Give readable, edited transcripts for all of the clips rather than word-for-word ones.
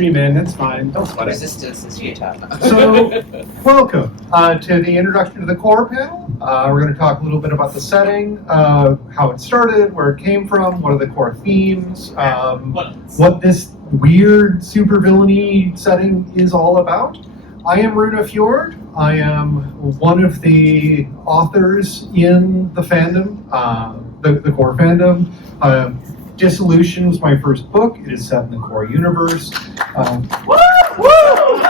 stream in. It's fine. Don't sweat it. Resistance is futile. So, welcome to the introduction to the core panel. We're going to talk a little bit about the setting, how it started, where it came from, what are the core themes, what this weird supervillainy setting is all about. I am Runa Fjord. I am one of the authors in the fandom, the core fandom. Dissolution was my first book. It is set in the core universe. Woo! Woo!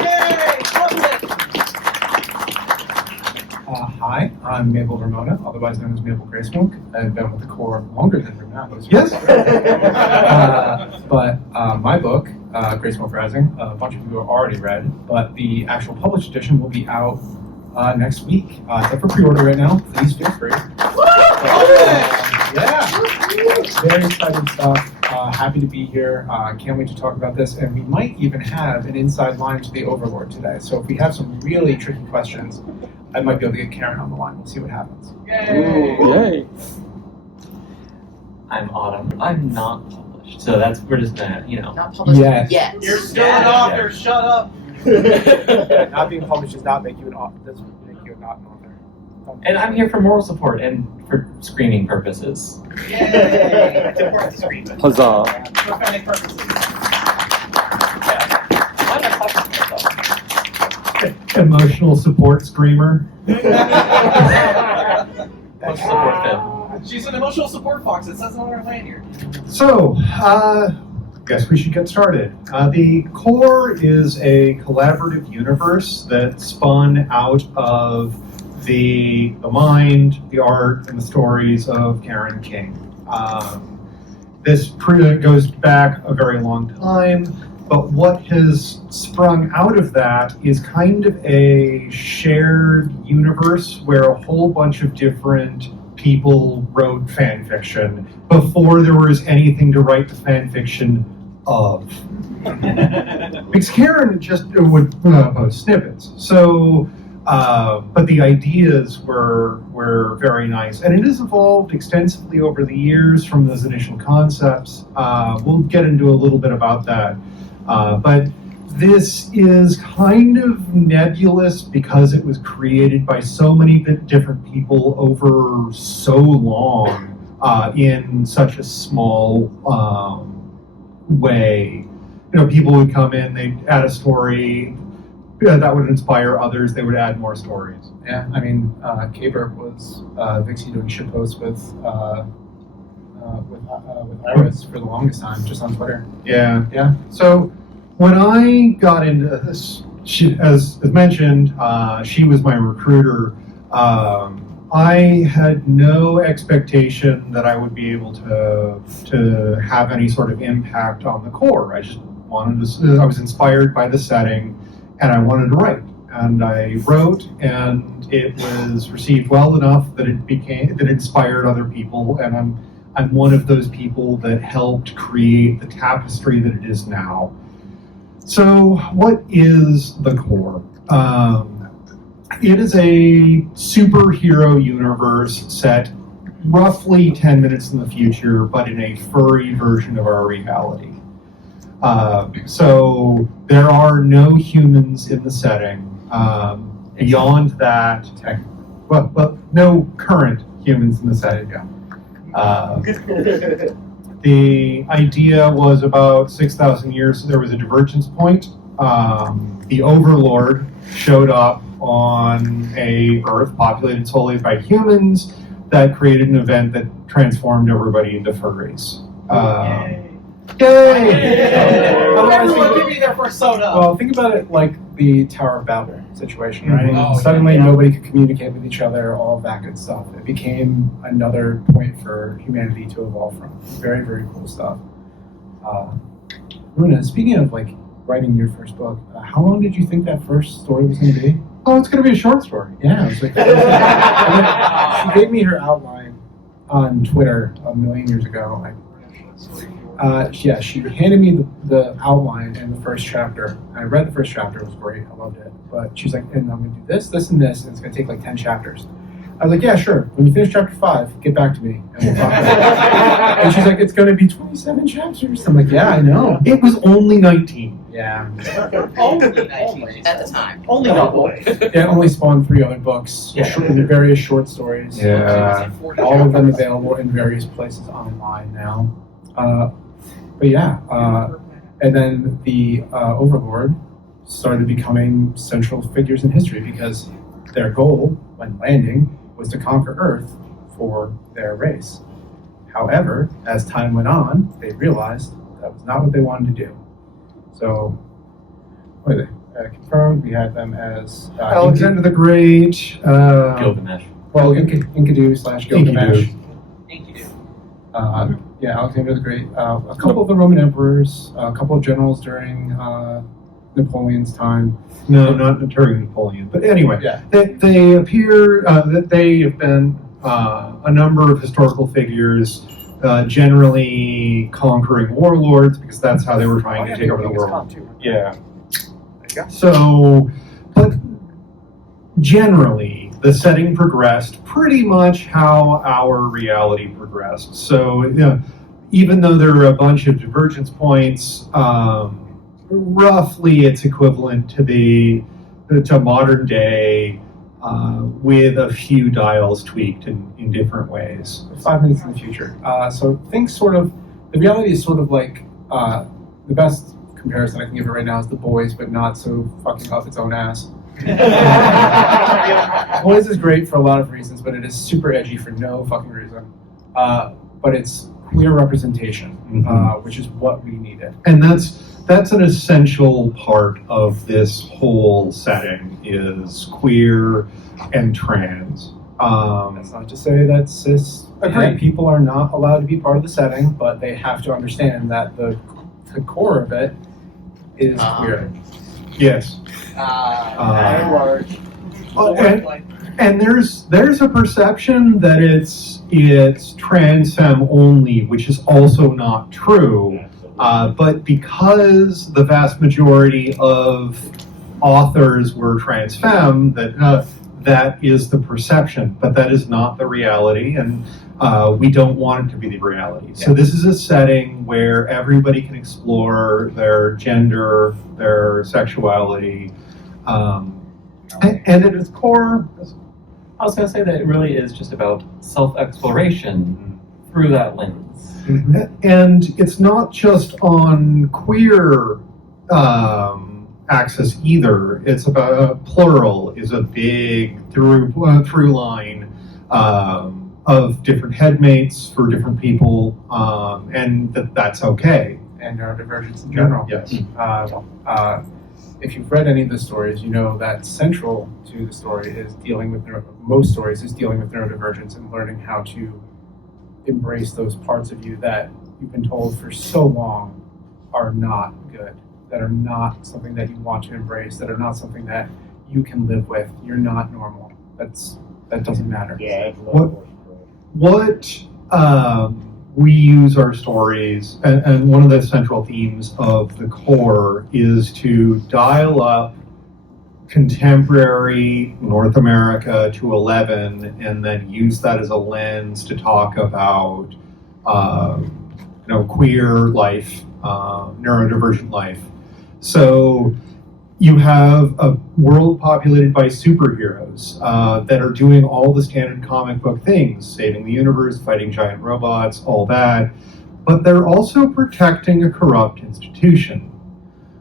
Yay! Hi, I'm Mabel Ramona, otherwise known as Mabel Greysmoke. I've been with the core longer than Ramona. Yes. But my book, Greysmoke Rising, a bunch of you have already read, but the actual published edition will be out next week. It's up for pre-order right now. Please feel free. Yeah, very exciting stuff. Happy to be here. Can't wait to talk about this. And we might even have an inside line to the Overlord today. So if we have some really tricky questions, I might be able to get Karen on the line. We'll see what happens. Yay! I'm Autumn. I'm not published, so we're just gonna, Not published Yes. yet. You're still an author. Shut up. Not being published does not make you an author. Does make you not an author. And I'm here for moral support and for screening purposes. Yay! It's important to screen. Huzzah! Prophetic purposes. Why am I talking to myself? Emotional support screamer. Let's support them. She's an emotional support fox. It says it on her lanyard. So, guess we should get started. The core is a collaborative universe that spun out of the mind, the art, and the stories of Karen King. This goes back a very long time, but what has sprung out of that is kind of a shared universe where a whole bunch of different people wrote fan fiction before there was anything to write the fan fiction of. Because Karen just would post snippets. So, but the ideas were very nice, and it has evolved extensively over the years from those initial concepts. We'll get into a little bit about that, but this is kind of nebulous because it was created by so many different people over so long in such a small way. People would come in, they'd add a story. That would inspire others. They would add more stories. Yeah, I mean, K-Burp was Vixie doing shitposts with Guarez for the longest time, just on Twitter. Yeah. So when I got into this, as mentioned, she was my recruiter. I had no expectation that I would be able to have any sort of impact on the core. I just wanted to. I was inspired by the setting, and I wanted to write. And I wrote, and it was received well enough that it inspired other people. And I'm one of those people that helped create the tapestry that it is now. So, what is the core? It is a superhero universe set roughly 10 minutes in the future, but in a furry version of our reality. So there are no humans in the setting. Beyond that, well, no current humans in the setting. The idea was about 6,000 years, so there was a divergence point. The Overlord showed up on a Earth populated solely by humans that created an event that transformed everybody into furries. Yay! Everyone give me their first soda. Well, think about it like the Tower of Babel situation, right? Oh, Suddenly yeah. nobody could communicate with each other, all of that good stuff. It became another point for humanity to evolve from. Very, very cool stuff. Runa, speaking of writing your first book, how long did you think that first story was going to be? Oh, it's going to be a short story. Yeah, it was she gave me her outline on Twitter a million years ago. She handed me the outline and the first chapter. I read the first chapter, it was great, I loved it. But she's like, and I'm going to do this, this, and this, and it's going to take 10 chapters. I was like, yeah, sure. When you finish chapter 5, get back to me. And we'll talk about it. And she's like, it's going to be 27 chapters. I'm like, yeah, I know. It was only 19. Yeah. Only At the time. Only double. It only spawned 3 other books, Yeah. various short stories. Yeah. All of them available in various places online now. But yeah, and then the Overlord started becoming central figures in history because their goal when landing was to conquer Earth for their race. However, as time went on, they realized that was not what they wanted to do. So, what are they? Confirmed, we had them as Alexander the Great. Gilgamesh. Well, Enkidu/Gilgamesh. Enkidu. Yeah, Alexander the Great. A couple of the Roman emperors, a couple of generals during Napoleon's time. No, not during Napoleon. But anyway, Yeah. they appear that they have been a number of historical figures, generally conquering warlords because that's how they were trying to take over the world. Yeah. So, but generally, the setting progressed pretty much how our reality progressed. So, even though there are a bunch of divergence points, roughly it's equivalent to modern day, with a few dials tweaked in different ways. 5 minutes in the future. So think sort of, the reality is sort of like, the best comparison I can give it right now is The Boys, but not so fucking up its own ass. Boys is great for a lot of reasons, but it is super edgy for no fucking reason. But it's queer representation, which is what we needed. And that's an essential part of this whole setting is queer and trans. That's not to say that cis people are not allowed to be part of the setting, but they have to understand that the core of it is queer. Yes. Large. And there's a perception that it's trans femme only, which is also not true. But because the vast majority of authors were trans femme, that is the perception, but that is not the reality, and we don't want it to be the reality. So this is a setting where everybody can explore their gender, their sexuality, and at its core, I was going to say that it really is just about self-exploration through that lens. and it's not just on queer axis either. It's about plural is a big through line of different headmates for different people, and that's okay. And neurodivergence in general. Yes. If you've read any of the stories, you know that central to the story is dealing with most stories is dealing with neurodivergence and learning how to embrace those parts of you that you've been told for so long are not good, that are not something that you want to embrace, that are not something that you can live with. You're not normal. That doesn't matter. Yeah. What we use our stories, and one of the central themes of the core is to dial up contemporary North America to 11 and then use that as a lens to talk about queer life, neurodivergent life. So you have a world populated by superheroes that are doing all the standard comic book things, saving the universe, fighting giant robots, all that, but they're also protecting a corrupt institution.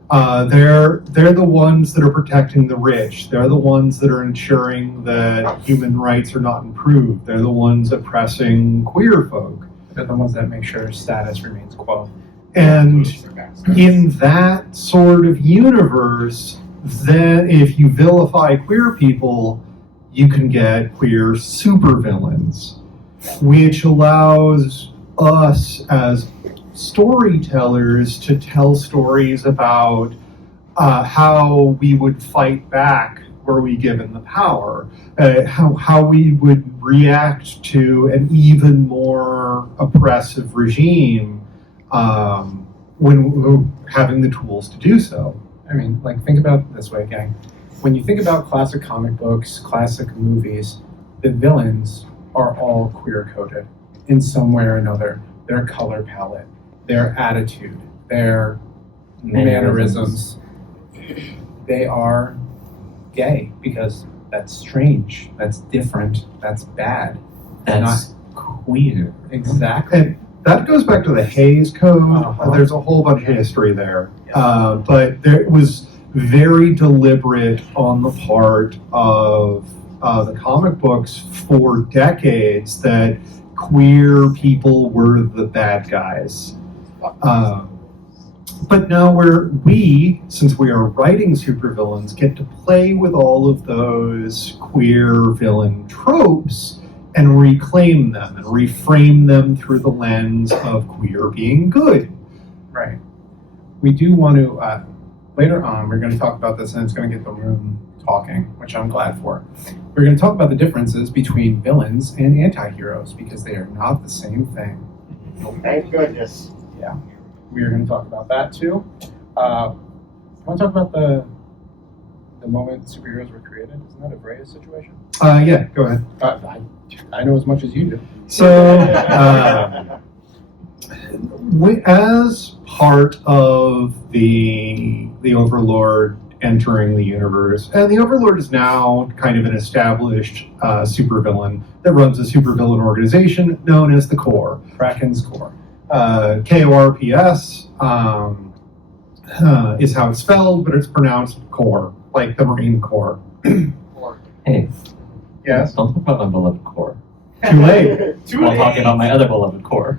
They're the ones that are protecting the rich. They're the ones that are ensuring that human rights are not improved. They're the ones oppressing queer folk. They're the ones that make sure status remains quo. And in that sort of universe, then if you vilify queer people, you can get queer supervillains, which allows us as storytellers to tell stories about how we would fight back were we given the power, how we would react to an even more oppressive regime when having the tools to do so. I mean, like, think about it this way, gang. When you think about classic comic books, classic movies, the villains are all queer coded in some way or another. Their color palette, their attitude, their mannerisms. They are gay because that's strange, that's different, that's bad. That's queer. Exactly. And that goes back to the Hays Code. Uh-huh. There's a whole bunch of history there. But it was very deliberate on the part of the comic books for decades that queer people were the bad guys. But now since we are writing supervillains, get to play with all of those queer villain tropes and reclaim them and reframe them through the lens of queer being good. Right. We do want to, later on, we're going to talk about this and it's going to get the room talking, which I'm glad for. We're going to talk about the differences between villains and anti-heroes because they are not the same thing. Thank goodness. Yeah. We are going to talk about that too. Want to talk about the moment superheroes were created? Isn't that a Greys situation? Yeah, go ahead. I know as much as you do. So, as part of the Overlord entering the universe, and the Overlord is now kind of an established supervillain that runs a supervillain organization known as the Corps. Kraken's Corps. KORPS is how it's spelled, but it's pronounced Corps, like the Marine Corps. Hey, Yes? don't talk about my beloved core. Too late. While talking about my other beloved core.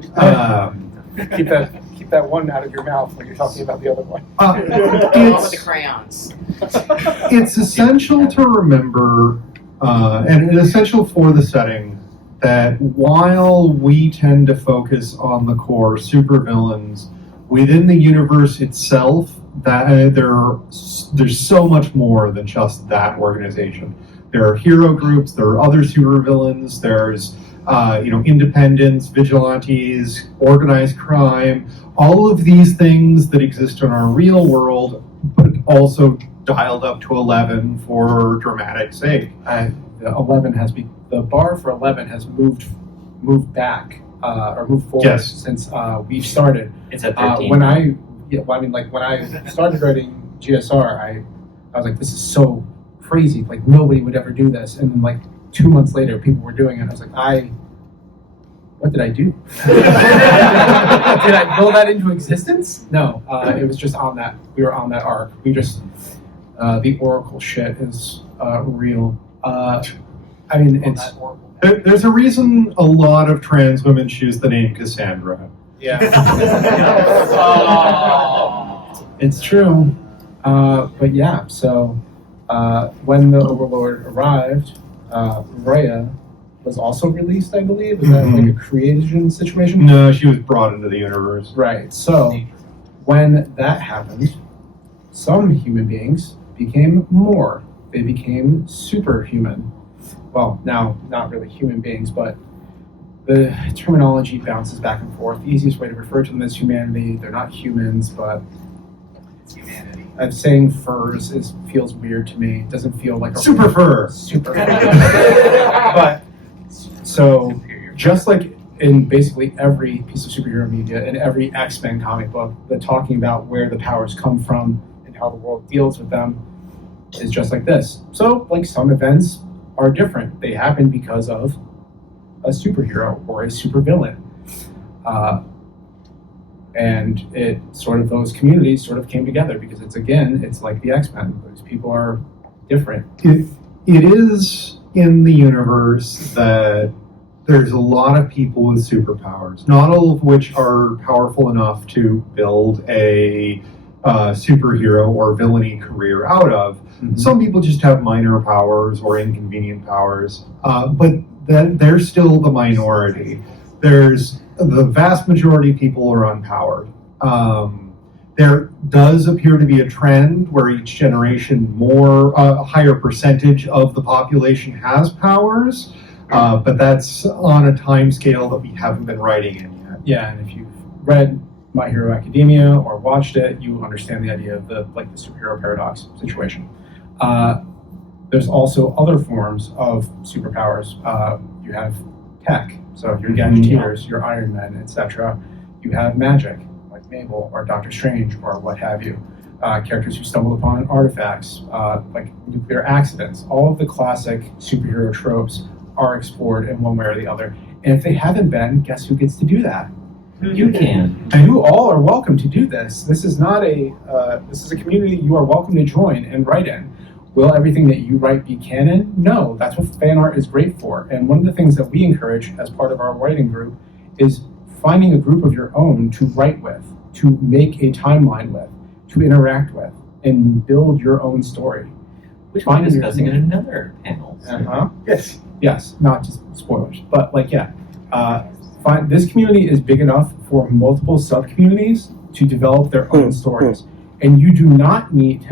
Keep that one out of your mouth when you're talking about the other one. All with the It's, crayons. it's essential to remember, and essential for the setting, that while we tend to focus on the core supervillains, within the universe itself, that there's so much more than just that organization. There are hero groups, there are other supervillains, there's independents, vigilantes, organized crime, all of these things that exist in our real world, but also dialed up to 11 for dramatic sake. 11 the bar for 11 has moved back or moved forward Yes. since we've started. It's at 13. When I started writing GSR, I was like, this is so crazy. Like nobody would ever do this. And then like 2 months later, people were doing it. I was like, what did I do? Did I build that into existence? No, it was just on that. We were on that arc. We just the Oracle shit is real. It's There's a reason a lot of trans women choose the name Cassandra. yeah. It's true. But yeah, so when the Overlord arrived, Rhea was also released, I believe. Was that like a creation situation? No, she was brought into the universe. Right. So when that happened, some human beings became more. They became superhuman. Well, now not really human beings, but the terminology bounces back and forth. The easiest way to refer to them is humanity. They're not humans, but It's humanity. saying furs feels weird to me. It doesn't feel like a Super fur. super. But so just like in basically every piece of superhero media and every X-Men comic book, the talking about where the powers come from and how the world deals with them is just like this. So like some events are different. They happen because of a superhero or a supervillain. And it sort of, those communities sort of came together because it's like the X-Men. Those people are different. It is in the universe that there's a lot of people with superpowers, not all of which are powerful enough to build a superhero or villainy career out of. Mm-hmm. Some people just have minor powers or inconvenient powers, but they're still the minority. There's the vast majority of people are unpowered. There does appear to be a trend where each generation a higher percentage of the population has powers, but that's on a time scale that we haven't been writing in yet. Yeah, and if you've read My Hero Academia or watched it, you understand the idea of the superhero paradox situation. There's also other forms of superpowers. You have tech, so your gadgeteers, your Iron Men, etc. You have magic, like Mabel or Doctor Strange or what have you. Characters who stumble upon artifacts, like nuclear accidents. All of the classic superhero tropes are explored in one way or the other. And if they haven't been, guess who gets to do that? You can. And you all are welcome to do this. This is not this is a community you are welcome to join and write in. Will everything that you write be canon? No, that's what fan art is great for. And one of the things that we encourage as part of our writing group is finding a group of your own to write with, to make a timeline with, to interact with, and build your own story. Which we're discussing in another panel. Yes. Yes, not just spoilers, but this community is big enough for multiple sub-communities to develop their own stories. And you do not need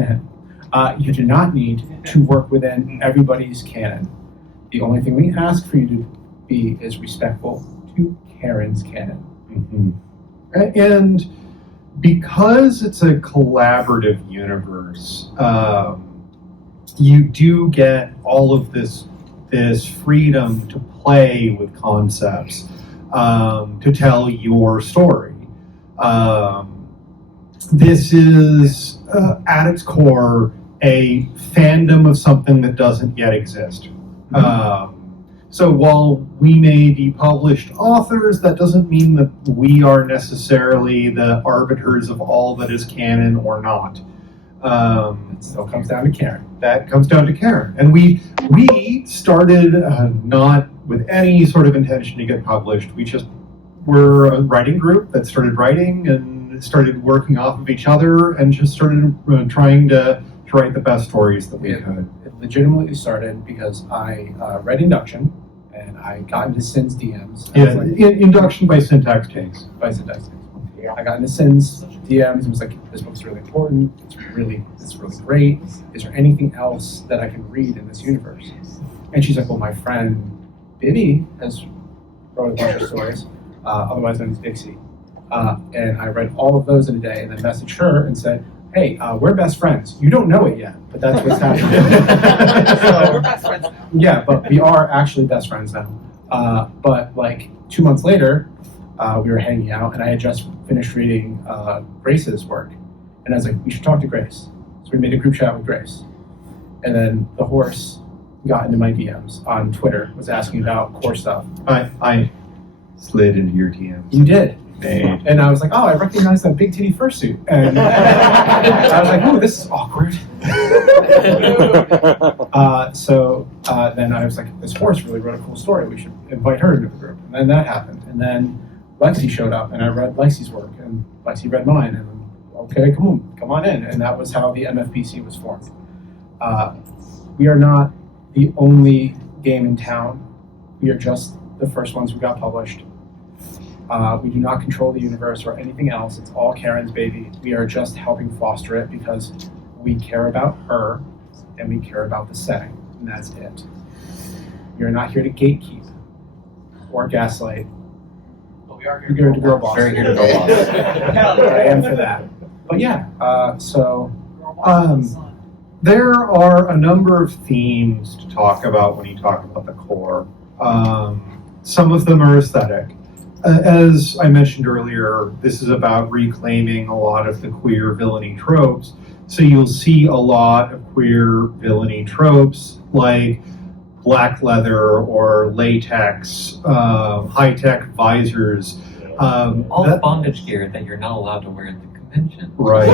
to work within everybody's canon. The only thing we ask for you to be is respectful to Karen's canon. And because it's a collaborative universe, you do get all of this freedom to play with concepts, to tell your story. This is, at its core, a fandom of something that doesn't yet exist. So while we may be published authors, that doesn't mean that we are necessarily the arbiters of all that is canon or not. It still comes down to Karen. That comes down to Karen. And we started not with any sort of intention to get published. We just were a writing group that started writing and started working off of each other and just started trying to write the best stories that we could. It legitimately started because I read Induction and I got into Sin's DMs. Yeah, Induction by Syntax Takes. By Syntax Takes. I got into Sin's DMs and was like, this book's really important, it's really great. Is there anything else that I can read in this universe? And she's like, well, my friend Bibby has wrote a bunch of stories, otherwise known as Dixie. And I read all of those in a day and then messaged her and said, hey, we're best friends. You don't know it yet, but that's what's happening. We're best friends now. Yeah, but we are actually best friends now. But like 2 months later, we were hanging out, and I had just finished reading Grace's work. And I was like, we should talk to Grace. So we made a group chat with Grace. And then the horse got into my DMs on Twitter, was asking about core stuff. I slid into your DMs. You did. Hey. And I was like, oh, I recognize that big titty fursuit. And I was like, oh, this is awkward. So then I was like, this horse really wrote a cool story. We should invite her into the group. And then that happened. And then Lexi showed up, and I read Lexi's work, and Lexi read mine. And okay, come on in. And that was how the MFPC was formed. We are not the only game in town. We are just the first ones who got published. We do not control the universe or anything else. It's all Karen's baby. We are just helping foster it because we care about her and we care about the setting, and that's it. We are not here to gatekeep or gaslight. But we are We're here to girl boss. Very here to girl boss. I am for that. But yeah, there are a number of themes to talk about when you talk about the core. Some of them are aesthetic. As I mentioned earlier, this is about reclaiming a lot of the queer villainy tropes. So you'll see a lot of queer villainy tropes like black leather or latex, high-tech visors. All the bondage gear that you're not allowed to wear at the convention. Right.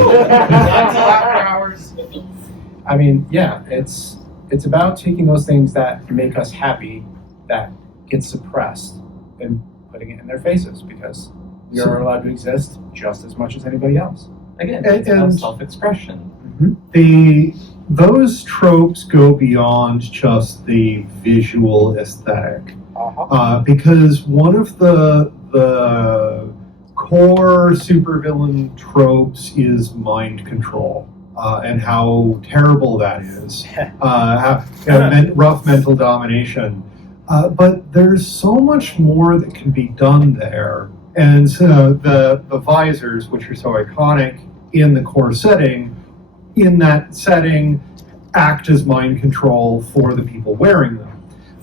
I mean, yeah, it's about taking those things that make us happy that get suppressed and putting it in their faces because we are allowed to exist just as much as anybody else. Again, it's about self-expression. Those tropes go beyond just the visual aesthetic, because one of the core supervillain tropes is mind control. And how terrible that is. Rough mental domination. But there's so much more that can be done there. And so the visors, which are so iconic in the core setting, in that setting, act as mind control for the people wearing them.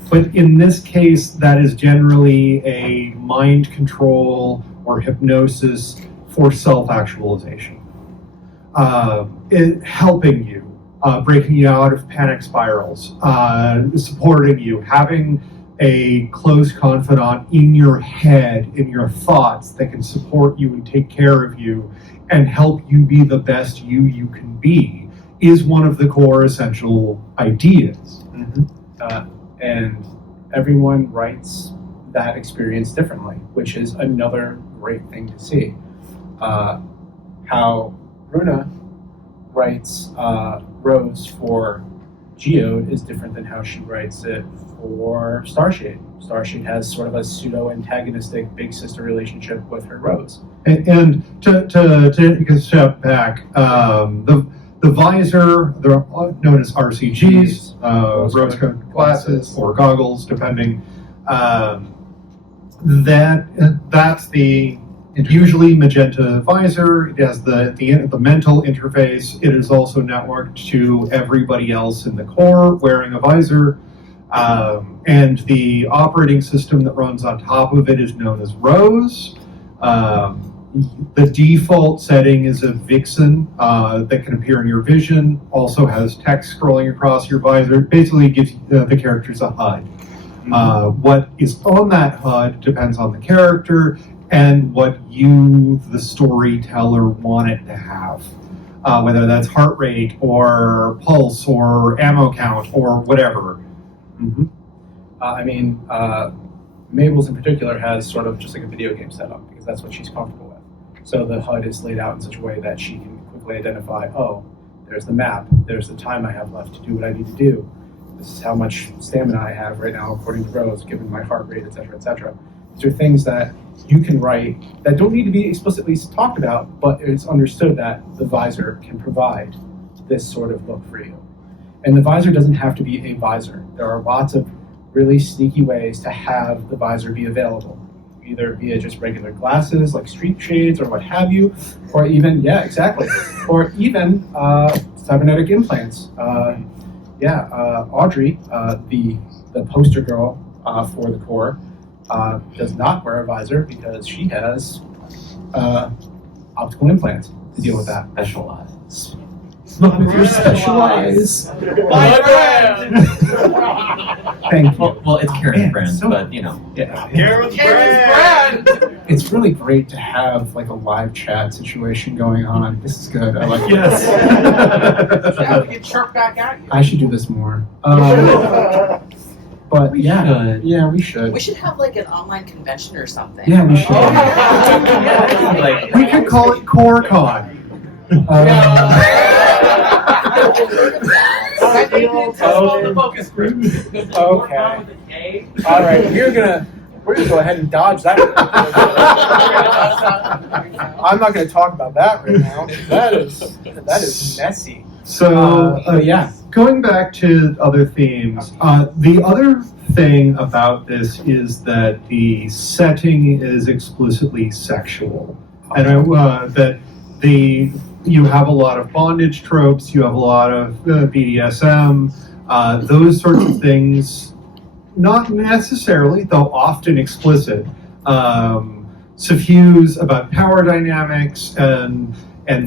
But in this case, that is generally a mind control or hypnosis for self-actualization. Helping you, breaking you out of panic spirals, supporting you, having a close confidant in your head, in your thoughts, that can support you and take care of you and help you be the best you can be, is one of the core essential ideas. And everyone writes that experience differently, which is another great thing to see. How Runa writes Rose for Geode is different than how she writes it for Starshade. Starshade has sort of a pseudo-antagonistic big sister relationship with her Rose. And to take a step back, the visor, they're known as RCGs, rose-colored glasses or goggles, depending. That's the usually magenta visor. It has the mental interface. It is also networked to everybody else in the core wearing a visor. And the operating system that runs on top of it is known as Rose. The default setting is a vixen that can appear in your vision, also has text scrolling across your visor. Basically gives the characters a HUD. What is on that HUD depends on the character and what you, the storyteller, want it to have. Whether that's heart rate or pulse or ammo count or whatever. Mabel's in particular has sort of just like a video game setup because that's what she's comfortable with. So the HUD is laid out in such a way that she can quickly identify, oh, there's the map, there's the time I have left to do what I need to do. This is how much stamina I have right now according to Rose, given my heart rate, etc., etc. These are things that you can write that don't need to be explicitly talked about, but it's understood that the visor can provide this sort of look for you. And the visor doesn't have to be a visor. There are lots of really sneaky ways to have the visor be available, either via just regular glasses like street shades or what have you, or even, or even cybernetic implants. Audrey, the poster girl for the core, does not wear a visor because she has optical implants to deal with that. Specialized. Look with your special eyes. My brand! Thank you. Well, it's Karen's Man, brand, so- but you know. Yeah. Karen's brand! It's really great to have like a live chat situation going on. This is good. I like Yes. Yeah, we can chirp back at you. I should do this more. But We yeah, should. yeah, we should. We should have like an online convention or something. Yeah, we should. Like, We could call it CoreCon. The focus group. Okay. All right, we're gonna go ahead and dodge that. I'm not gonna talk about that right now. That is messy. So, Yeah. going back to other themes, the other thing about this is that the setting is explicitly sexual. And you have a lot of bondage tropes, you have a lot of BDSM, those sorts of things, not necessarily, though often explicit, suffuse about power dynamics and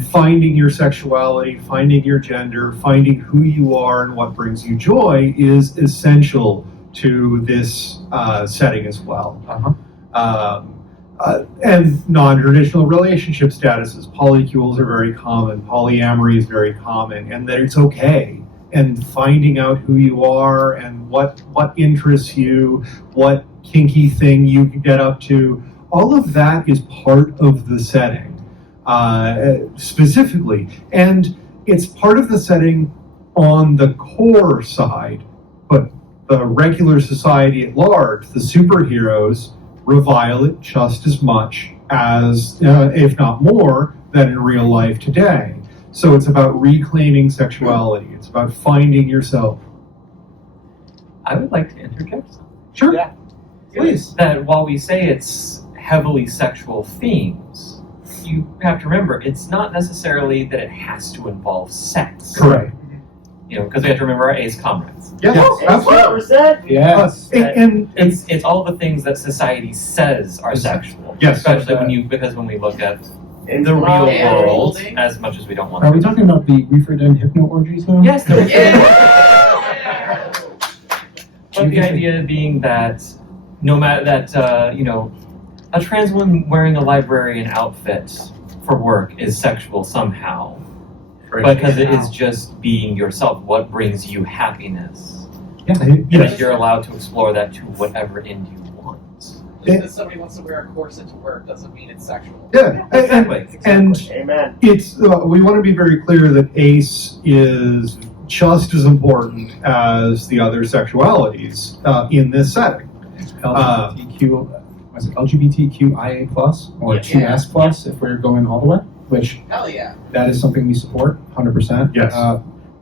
finding your sexuality, finding your gender, finding who you are and what brings you joy is essential to this setting as well. And non-traditional relationship statuses, polycules are very common, polyamory is very common, and that it's okay. And finding out who you are and what interests you, what kinky thing you can get up to, all of that is part of the setting. Specifically, and it's part of the setting on the core side, but the regular society at large, the superheroes, revile it just as much as, if not more, than in real life today. So it's about reclaiming sexuality. It's about finding yourself. I would like to interject something. Sure. Yeah. Please. That while we say it's heavily sexual themes, you have to remember it's not necessarily that it has to involve sex. Correct. because we have to remember our ace comrades. Yes, absolutely. Yes. And It's all the things that society says are sexual. Yes. Especially because when we look at In the real hand world, holding. as much as we don't want Are to. we talking about the reefer den hypno orgies now? Yes. Yeah. But the idea being that no matter that, a trans woman wearing a librarian outfit for work is sexual somehow. Because it is just being yourself. What brings you happiness? Yeah. That you're allowed to explore that to whatever end you want. Just because somebody wants to wear a corset to work doesn't mean it's sexual. Yeah, and Amen. it's we want to be very clear that ACE is just as important as the other sexualities in this setting. Was it LGBTQIA plus or Yeah. 2S plus if we're going all the way? Which Hell yeah. that is something we support 100%. Yes.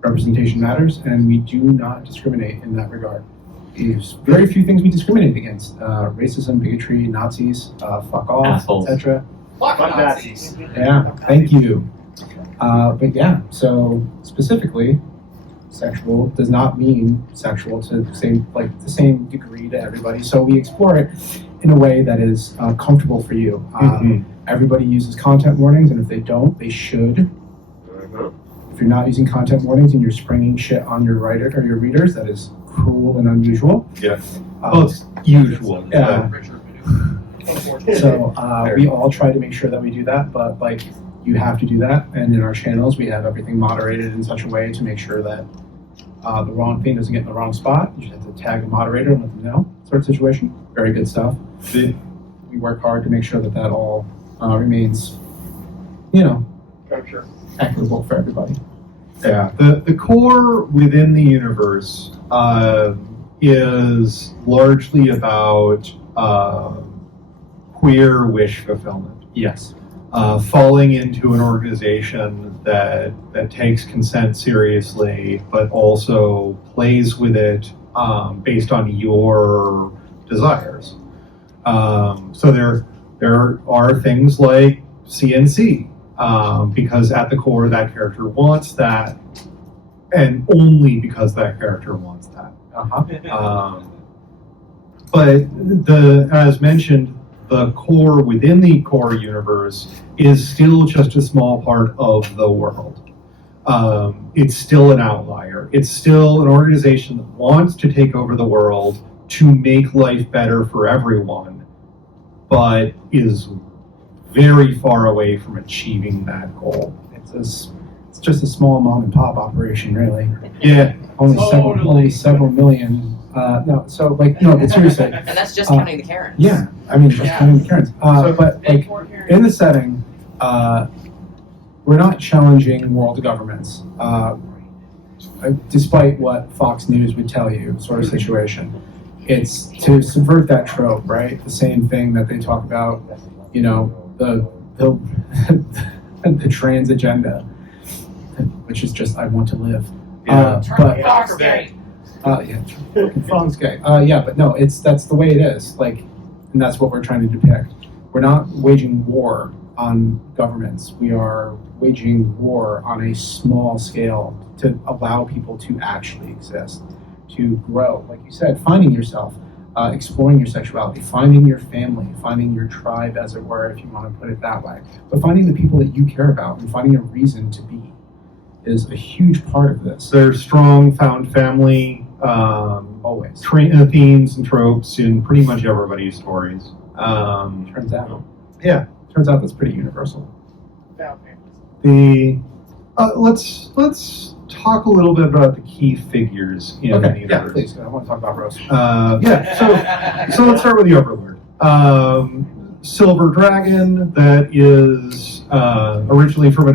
Representation matters, and we do not discriminate in that regard. There's very few things we discriminate against: racism, bigotry, Nazis, fuck off, Assholes. etc. Fuck Fuck Nazis. Yeah, thank you. But yeah, so specifically, sexual does not mean sexual to the same degree to everybody. So we explore it in a way that is comfortable for you. Everybody uses content warnings, and if they don't, they should. If you're not using content warnings and you're springing shit on your writer or your readers, that is cruel and unusual. Yeah. Well, it's usual. Yeah. So we all try to make sure that we do that, but you have to do that. And in our channels, we have everything moderated in such a way to make sure that the wrong thing doesn't get in the wrong spot. You just have to tag a moderator and let them know, sort of situation. Very good stuff. We work hard to make sure that all remains, equitable for everybody. Yeah, the core within the universe is largely about queer wish fulfillment. Yes. Falling into an organization that takes consent seriously, but also plays with it based on your desires. So there are things like CNC. Because at the core that character wants that, and only because that character wants that. But as mentioned, the core within the core universe is still just a small part of the world. It's still an outlier. It's still an organization that wants to take over the world to make life better for everyone, but is very far away from achieving that goal. It's just a small mom and pop operation, really. Yeah. Only several million. But seriously. And that's just counting the Karens. Yeah, I mean, just counting the Karens. But in the setting, we're not challenging world governments, despite what Fox News would tell you, sort of situation. It's to subvert that trope, right? The same thing that they talk about, the trans agenda, which is just I want to live. Yeah. But Fox gay. Fox gay. But no, that's the way it is. And that's what we're trying to depict. We're not waging war on governments. We are waging war on a small scale to allow people to actually exist, to grow. Like you said, finding yourself. Exploring your sexuality, finding your family, finding your tribe, as it were, if you want to put it that way. But finding the people that you care about and finding a reason to be is a huge part of this. There's strong found family Always. themes and tropes in pretty much everybody's stories. Turns out. Yeah. Turns out that's pretty universal. Let's talk a little bit about the key figures in the Okay, yeah, universe. please. I want to talk about Rose. So let's start with the Overlord. Silver Dragon, that is originally from a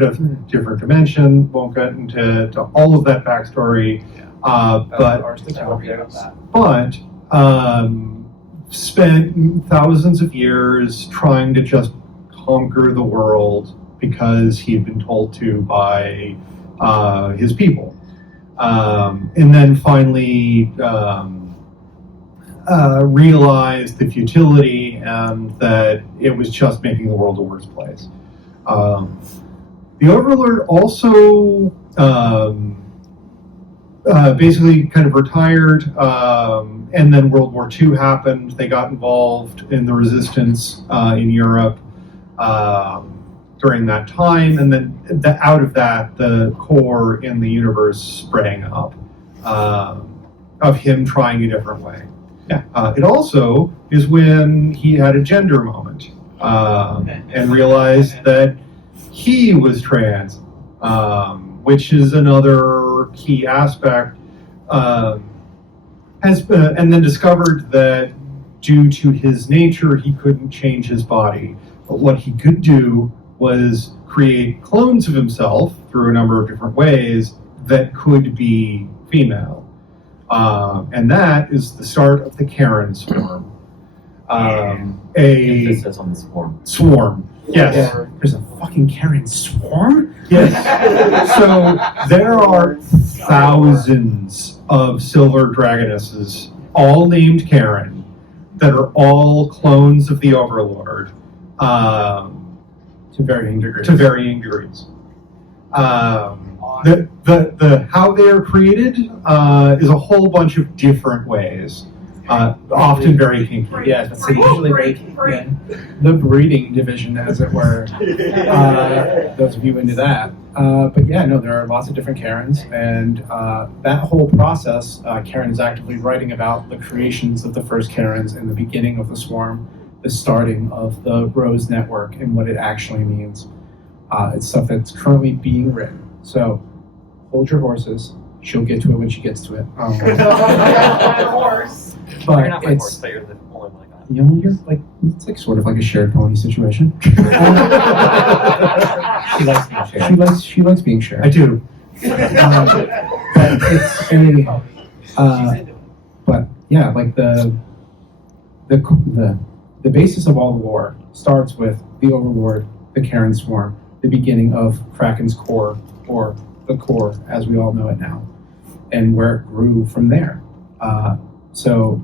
different dimension. Won't get into all of that backstory, but spent thousands of years trying to just conquer the world because he had been told to by his people. And then finally realized the futility and that it was just making the world a worse place. The Overlord also basically kind of retired, and then World War II happened. They got involved in the resistance in Europe during that time, and then out of that, the core in the universe sprang up of him trying a different way. Yeah. It also is when he had a gender moment and realized that he was trans, which is another key aspect. And then discovered that due to his nature, he couldn't change his body. But what he could do was create clones of himself through a number of different ways that could be female. And that is the start of the Karen swarm. Emphasis on the swarm. Swarm. Yes. Yeah. There's a fucking Karen swarm? Yes. So there are thousands of silver dragonesses, all named Karen, that are all clones of the Overlord. To varying degrees. The how they are created is a whole bunch of different ways, often very kinky. Yeah, but so usually like the breeding division, as it were. Those of you into that. But yeah, no, there are lots of different Karens, and that whole process, Karen is actively writing about the creations of the first Karens and the beginning of the swarm, the starting of the Rose Network, and what it actually means. It's stuff that's currently being written. So hold your horses. She'll get to it when she gets to it. Horse. But You're not my horse, it's, but you're the only one I got. you know, you're like, it's like sort of like a shared pony situation. She likes being shared. She likes being shared. I do. But it's but yeah, like the basis of all the lore starts with the Overlord, the Karen swarm, the beginning of Kraken's core, or the core as we all know it now, and where it grew from there. So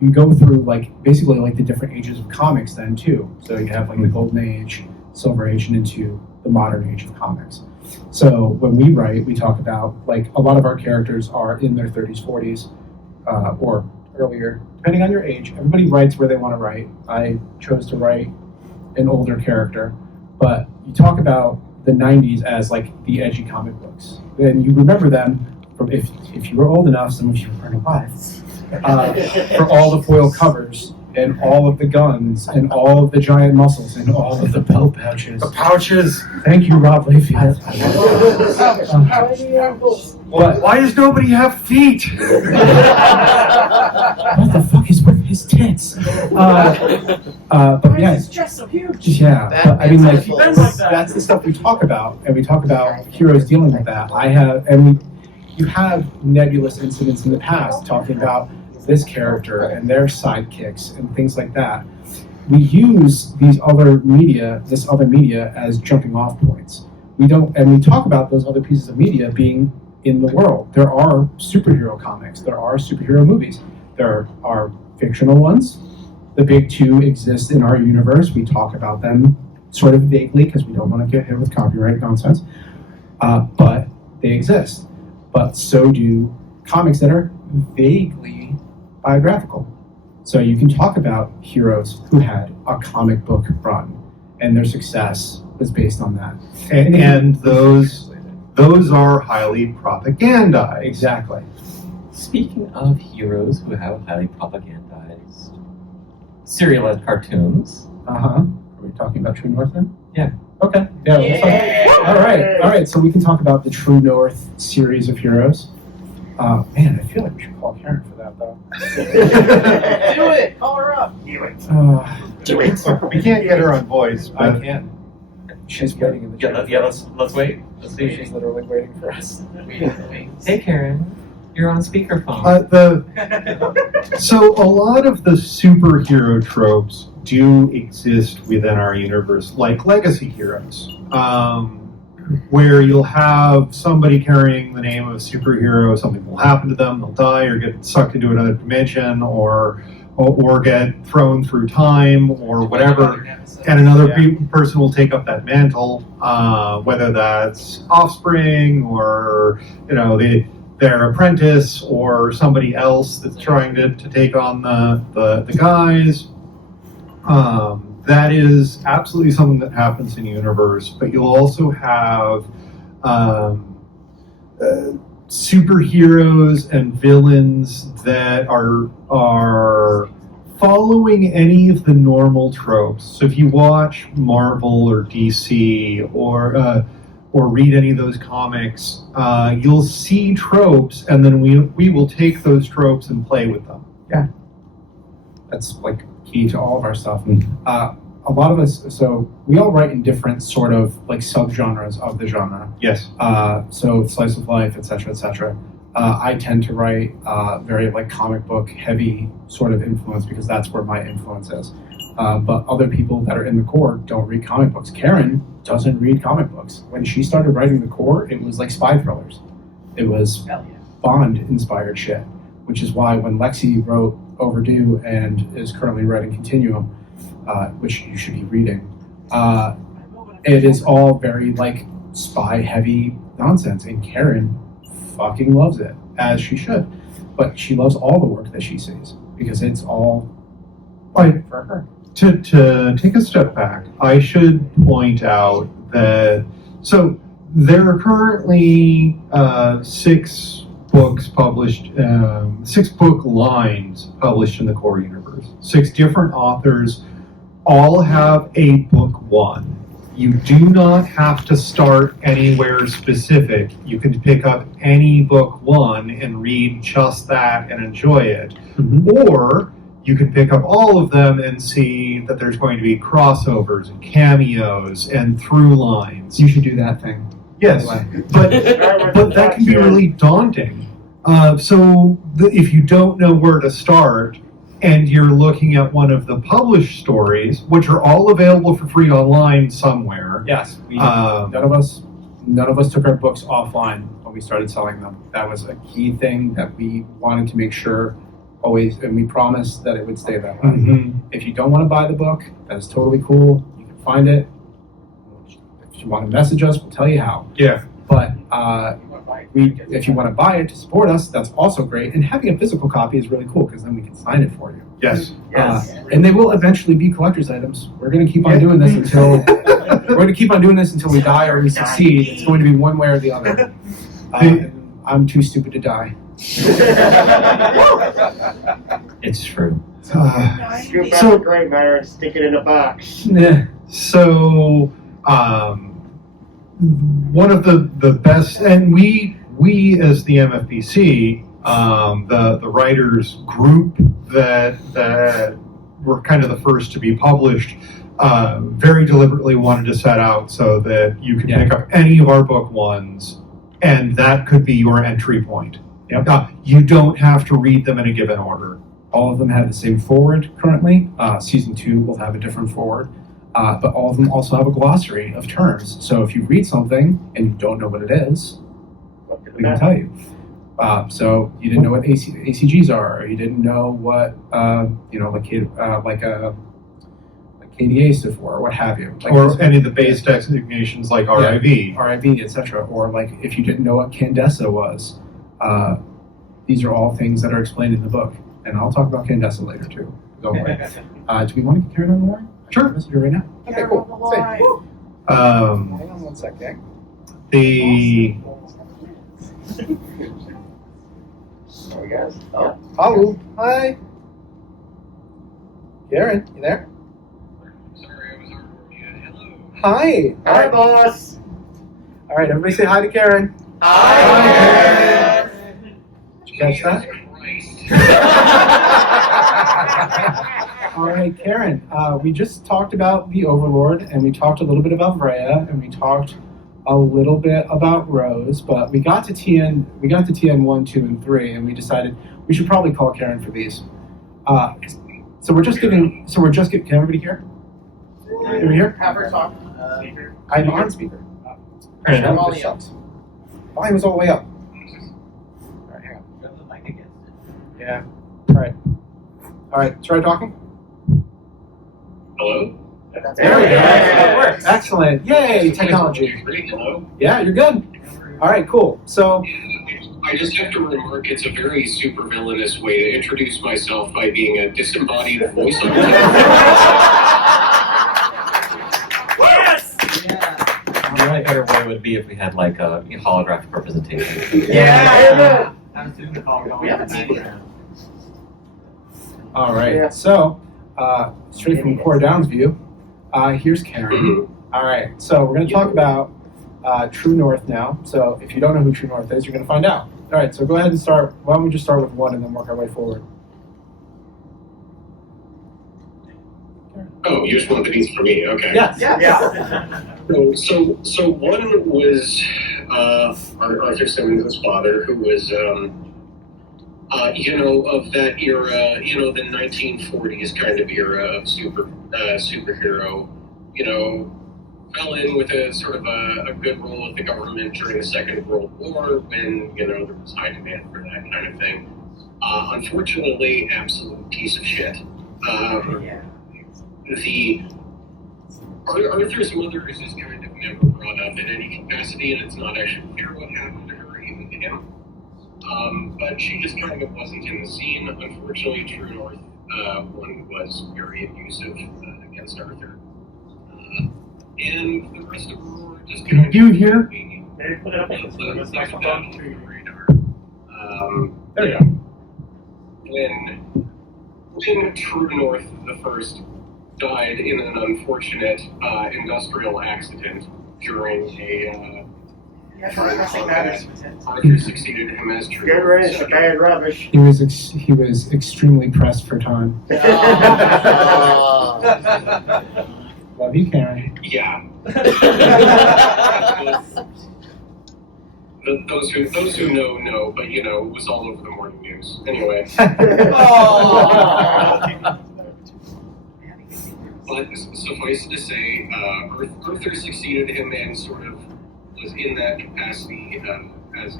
you go through like basically like the different ages of comics then too. So you have like the Golden Age, Silver Age, and into the modern age of comics. So when we write, we talk about like a lot of our characters are in their 30s, 40s, or earlier, depending on your age. Everybody writes where they want to write. I chose to write an older character, but you talk about the 90s as like the edgy comic books. And you remember them from if you were old enough, some of you weren't alive, for all the foil covers and all of the guns and all of the giant muscles and all of the belt pouches. The pouches. Thank you, Rob Layfield. Why does nobody have feet? What the fuck is with his tits? But yeah, It's just so huge. yeah. That But, I mean, like is that's the stuff we talk about, and we talk about heroes dealing with that. You have nebulous incidents in the past talking about this character and their sidekicks and things like that. We use this other media as jumping off points. We talk about those other pieces of media being in the world. There are superhero comics, there are superhero movies, there are fictional ones. The big two exist in our universe. We talk about them sort of vaguely because we don't want to get hit with copyright nonsense. But they exist. But so do comics that are vaguely biographical. So you can talk about heroes who had a comic book run, and their success was based on that. And those are highly propagandized. Exactly. Speaking of heroes who have highly propagandized serialized cartoons, Are we talking about True North then? Yeah. Okay. Yeah. All right. So we can talk about the True North series of heroes. Man, I feel like we should call Karen for that though. Do it. Call her up. Do it. We can't get her on voice, I but can. She's waiting in the chat. let's wait. Let's see. She's literally waiting for us. Hey Karen, you're on speakerphone. so a lot of the superhero tropes do exist within our universe, like legacy heroes, where you'll have somebody carrying the name of a superhero, something will happen to them, they'll die or get sucked into another dimension or get thrown through time or whatever, and another person will take up that mantle, whether that's offspring or their apprentice or somebody else that's trying to take on the guys. That is absolutely something that happens in universe, but you'll also have superheroes and villains that are following any of the normal tropes. So if you watch Marvel or DC or read any of those comics, you'll see tropes, and then we will take those tropes and play with them. Yeah, that's like key to all of our stuff. A lot of us, so we all write in different sort of like subgenres of the genre. Yes. So slice of life, etc., etc. I tend to write very like comic book heavy sort of influence because that's where my influence is. But other people that are in the Corps don't read comic books. Karen doesn't read comic books. When she started writing the Corps, it was like spy thrillers. It was Bond-inspired shit, which is why when Lexi wrote Overdue and is currently writing Continuum, which you should be reading, it is all very like spy-heavy nonsense, and Karen fucking loves it, as she should. But she loves all the work that she sees because it's all right for her. To take a step back, I should point out that so there are currently 6 books published, 6 book lines published in the Corps universe. 6 different authors all have a book 1. You do not have to start anywhere specific. You can pick up any book 1 and read just that and enjoy it. Mm-hmm. Or you can pick up all of them and see that there's going to be crossovers and cameos and through lines. You should do that thing. Yes, but that can be really daunting. If you don't know where to start and you're looking at one of the published stories, which are all available for free online somewhere. Yes, none of us took our books offline when we started selling them. That was a key thing that we wanted to make sure always, and we promised that it would stay that way. Mm-hmm. If you don't want to buy the book, that is totally cool. You can find it. If you want to message us, we'll tell you how. Yeah. But if you want to buy it to support us, that's also great. And having a physical copy is really cool because then we can sign it for you. Yes. And they will eventually be collector's items. We're going to keep on doing this until we die or we succeed. It's going to be one way or the other. I'm too stupid to die. It's true. Scoop out the gray matter and stick it in a box. Yeah. So, one of the best, and we as the MFBC, the writers group that were kind of the first to be published, very deliberately wanted to set out so that you could pick up any of our book 1s, and that could be your entry point. Yep. You don't have to read them in a given order. All of them have the same forward currently. Season 2 will have a different forward. But all of them also have a glossary of terms. So if you read something and you don't know what it is, we can tell you. So you didn't know what ACGs are, or you didn't know what KDA stood for, or what have you. Or any of the base designations like RIV. RIV, etc. Or like if you didn't know what Candessa was. These are all things that are explained in the book. And I'll talk about Candessa later too. Don't worry. Do we want to get Karen on the line? Sure. Message her right now. Okay, cool. Say, Hang on one sec, gang. Sorry, guys. Hello. Hi. Karen, you there? Sorry, I was over here. Hello. Hi. Hi, boss. All right, everybody say hi to Karen. Hi, Did you catch that? All right, Karen, we just talked about the Overlord, and we talked a little bit about Vreya, and we talked a little bit about Rose, but we got to TN 1, 2, and 3, and we decided we should probably call Karen for these. So we're just can everybody hear? Can we hear? Have her talk. I'm on speaker. Turn it up. Volume sucks. Volume is all the way up. All right, hang on. Put the mic against it. Yeah. All right. Try talking. Hello? There we go. That works. Excellent. Yay, technology. Hello? Yeah, you're good. All right, cool. So, I just have to remark it's a very super villainous way to introduce myself by being a disembodied voice on the Yes! The only better way would be if we had like a holographic representation. Yeah! We have a TV. All right. Yeah. So, straight from Core Down's view, here's Karen. Mhm. All right. So we're going to talk about True North now. So if you don't know who True North is, you're going to find out. All right. So go ahead and start. Why don't we just start with one and then work our way forward? Oh, you just want the piece for me, okay. Yes. So one was Arthur Simmons' father, who was, of that era, the 1940s kind of era of superhero, fell in with a sort of a good role with the government during the Second World War when, there was high demand for that kind of thing. Unfortunately, absolute piece of shit. Arthur's mother is just kind of never brought up in any capacity, and it's not actually clear what happened to her, even to him. But she just kind of wasn't in the scene. Unfortunately, True North one was very abusive against Arthur. And the rest of her were just kind of... You hear? being Put it up on the radar. There you go. When True North the First died in an unfortunate industrial accident during a Arthur succeeded him as True Get North. rid of the bad rubbish. He was extremely pressed for time. Love you, Karen. Yeah. Those who know, but it was all over the morning news. Anyway. But suffice to say, Arthur succeeded him and sort of was in that capacity as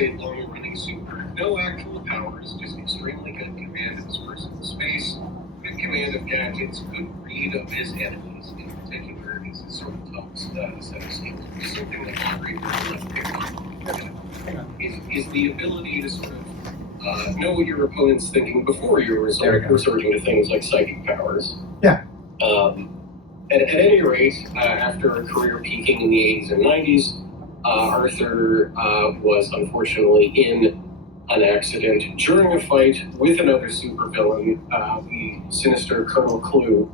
a long-running super. No actual powers, just extremely good command of his personal space, good command of gadgets, good read of his enemies. In particular, his sort of top set of skills. Something that Audrey really left pick on. Is the ability to sort of know what your opponent's thinking before you're resorting to things like psychic powers. Yeah. At any rate, after a career peaking in the 80s and 90s, Arthur was unfortunately in an accident during a fight with another supervillain, the sinister Colonel Clue,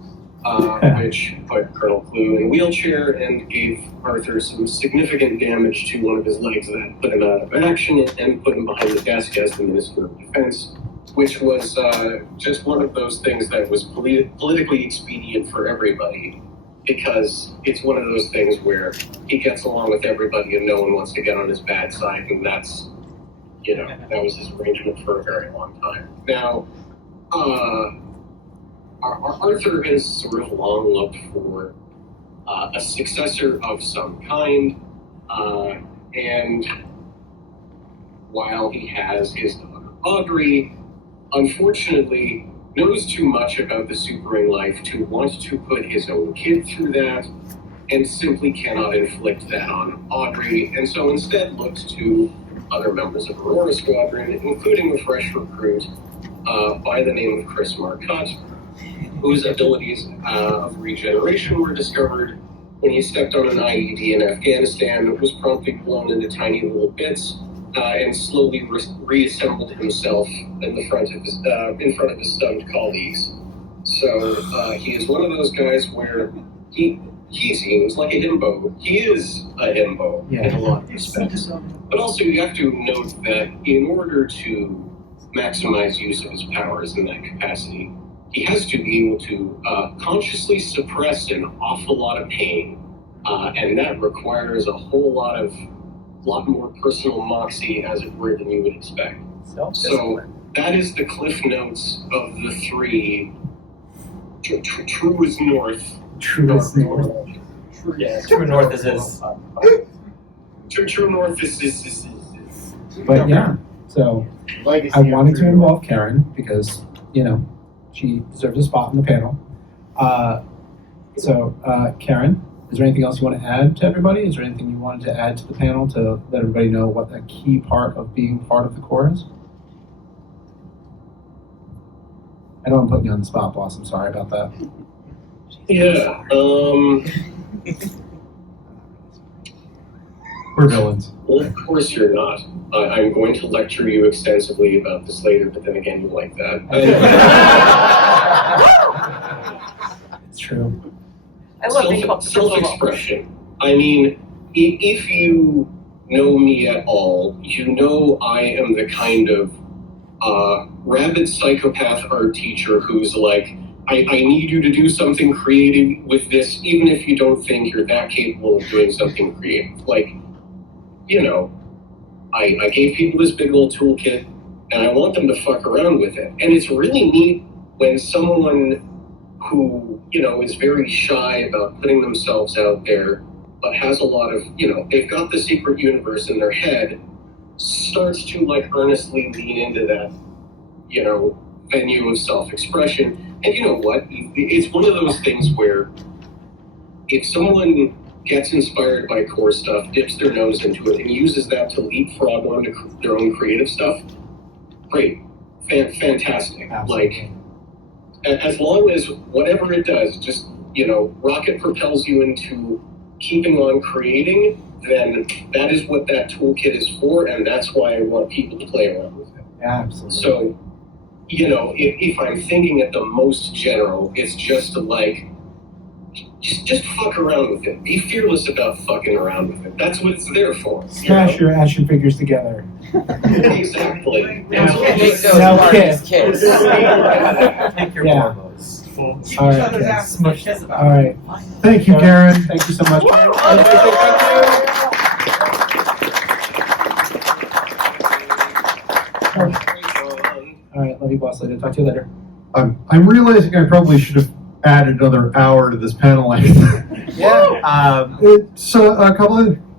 which put Colonel Clue in a wheelchair and gave Arthur some significant damage to one of his legs that put him out of action and put him behind the desk as the Minister of Defense, which was just one of those things that was politically expedient for everybody, because it's one of those things where he gets along with everybody and no one wants to get on his bad side, and that's, that was his arrangement for a very long time. Now, Arthur has sort of long looked for a successor of some kind, and while he has his daughter Audrey, unfortunately knows too much about the supering life to want to put his own kid through that, and simply cannot inflict that on Audrey, and so instead looks to other members of Aurora Squadron, including a fresh recruit by the name of Chris Marcotte, whose abilities of regeneration were discovered when he stepped on an IED in Afghanistan, was promptly blown into tiny little bits, and slowly reassembled himself in front of his stunned colleagues. So he is one of those guys where he seems like a himbo. He is a himbo in a lot of respects. But also you have to note that in order to maximize use of his powers in that capacity, he has to be able to consciously suppress an awful lot of pain, and that requires a whole lot more personal moxie, as it were, than you would expect. So that is the cliff notes of the three. True is North. True is North. True North is his. True North is. But yeah, so I wanted to involve Karen because, she deserves a spot in the panel. So Karen, Is there anything else you want to add to everybody? Is there anything you wanted to add to the panel to let everybody know what a key part of being part of the Corps is? I know I'm putting you on the spot, boss. I'm sorry about that. Yeah. We're villains. Well, of course you're not. I'm going to lecture you extensively about this later, but then again, you like that. It's true. I love being called Self-expression. I mean, if you know me at all, you know I am the kind of rabid psychopath art teacher who's like, I need you to do something creative with this, even if you don't think you're that capable of doing something creative. Like, you know, I gave people this big old toolkit, and I want them to fuck around with it. And it's really neat when someone who, you know, is very shy about putting themselves out there, but has a lot of, you know, they've got the secret universe in their head, starts to, like, earnestly lean into that, you know, venue of self-expression. And you know what? It's one of those things where if someone gets inspired by core stuff, dips their nose into it, and uses that to leapfrog onto their own creative stuff, great. Fantastic. Absolutely. Like, as long as whatever it does, just, you know, rocket propels you into keeping on creating, then that is what that toolkit is for, and that's why I want people to play around with it. Absolutely. So, you know, if I'm thinking at the most general, it's just to, like, just fuck around with it. Be fearless about fucking around with it. That's what it's there for. Smash your action figures together. Exactly. Now kiss. Take your Yeah. promos. All right, Each other's kids. ass and kiss about All right. Thank you, Karen. Thank you so much. All right, love you, boss lady. Talk to you later. I'm realizing I probably should have added another hour to this panel. So a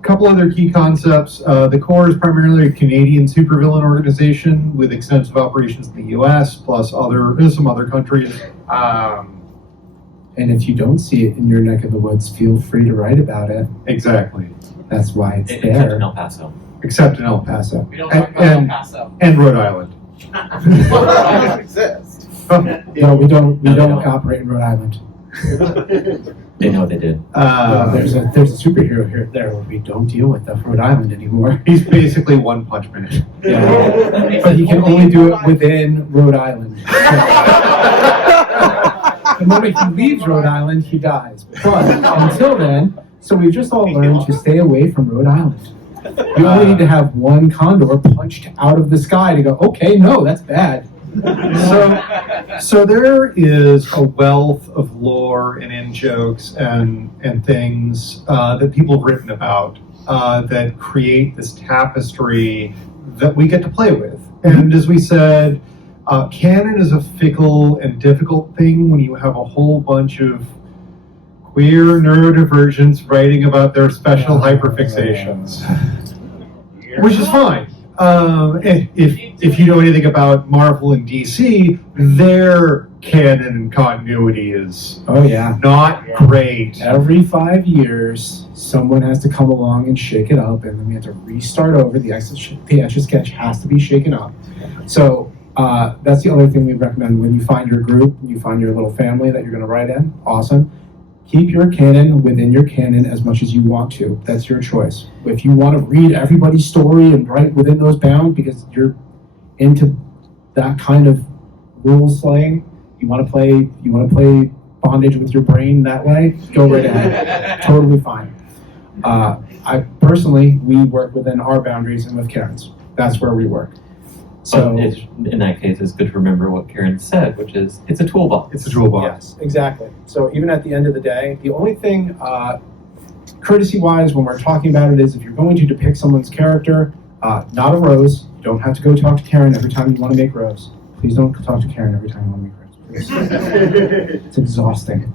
couple other key concepts. The Corps is primarily a Canadian supervillain organization with extensive operations in the U.S. plus some other countries. And if you don't see it in your neck of the woods, feel free to write about it. Exactly. That's why it's Except in there. El Paso. Except in El Paso We don't talk about El Paso. and Rhode Island. doesn't exist. No, we don't operate in Rhode Island. They know they did. There's a superhero here there where we don't deal with Rhode Island anymore. He's basically One Punch Man. Yeah. But he can only do it within Rhode Island. The moment he leaves Rhode Island, he dies. But until then, so we've just all learned to stay away from Rhode Island. You only need to have one condor punched out of the sky to go, okay, no, that's bad. So there is a wealth of lore and in-jokes and things that people have written about that create this tapestry that we get to play with. And as we said, canon is a fickle and difficult thing when you have a whole bunch of queer neurodivergents writing about their special hyperfixations, which is fine. If you know anything about Marvel and DC, their canon and continuity is not great. Every 5 years, someone has to come along and shake it up, and then we have to restart over. The Etch-a-Sketch has to be shaken up. So that's the other thing we recommend. When you find your group, you find your little family that you're going to write in, awesome. Keep your canon within your canon as much as you want to. That's your choice. If you want to read everybody's story and write within those bounds because you're into that kind of rule slaying, you want to play bondage with your brain that way, go right ahead. Totally fine. I personally, we work within our boundaries and with Karen's. That's where we work. So In that case, it's good to remember what Karen said, which is it's a toolbox. It's a toolbox. yes, exactly. So even at the end of the day, the only thing, courtesy-wise, when we're talking about it is if you're going to depict someone's character, not a Rose, you don't have to go talk to Karen every time you want to make Rose. Please don't talk to Karen every time you want to make Rose. Please. It's exhausting.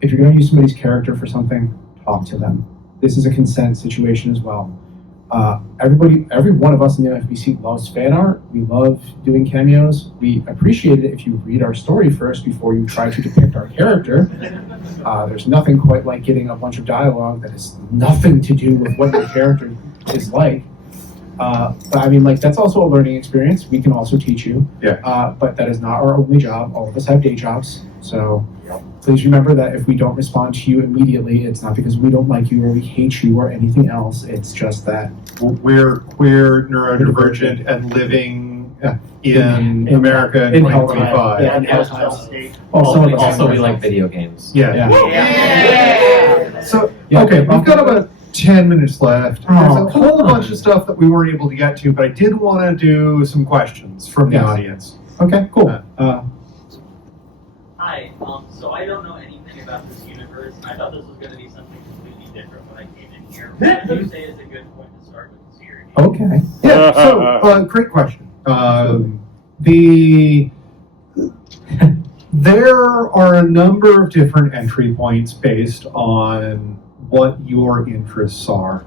If you're going to use somebody's character for something, talk to them. This is a consent situation as well. every one of us in the FBC loves fan art. We love doing cameos. We appreciate it if you read our story first before you try to depict our character. There's nothing quite like getting a bunch of dialogue that has nothing to do with what your character is like. But I mean, like, that's also a learning experience. We can also teach you. Yeah. But that is not our only job. All of us have day jobs. So please remember that if we don't respond to you immediately, it's not because we don't like you or we hate you or anything else. It's just that we're queer, neurodivergent, and living in America in in hell 2025. Yeah, in hell times. Well, some of us Also, are we in like video games. Yeah. Yeah. So, Yeah. okay, we've got about 10 minutes left. Oh, There's a whole come bunch on. of stuff that we weren't able to get to, but I did want to do some questions from the Yes. audience. Okay, cool. Hi, so I don't know anything about this universe. I thought this was going to be something completely different when I came in here. What would you say is a good point to start with the series? Okay. Yeah, so, great question. There are a number of different entry points based on what your interests are.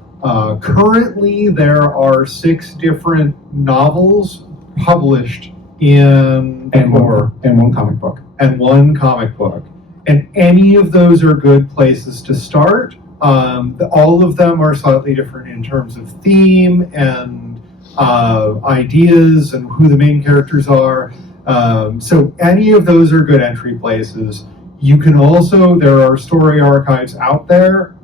Currently, there are 6 different novels published in And Core one comic book. and 1 comic book. And any of those are good places to start. All of them are slightly different in terms of theme and ideas and who the main characters are. So any of those are good entry places. You can also, there are story archives out there.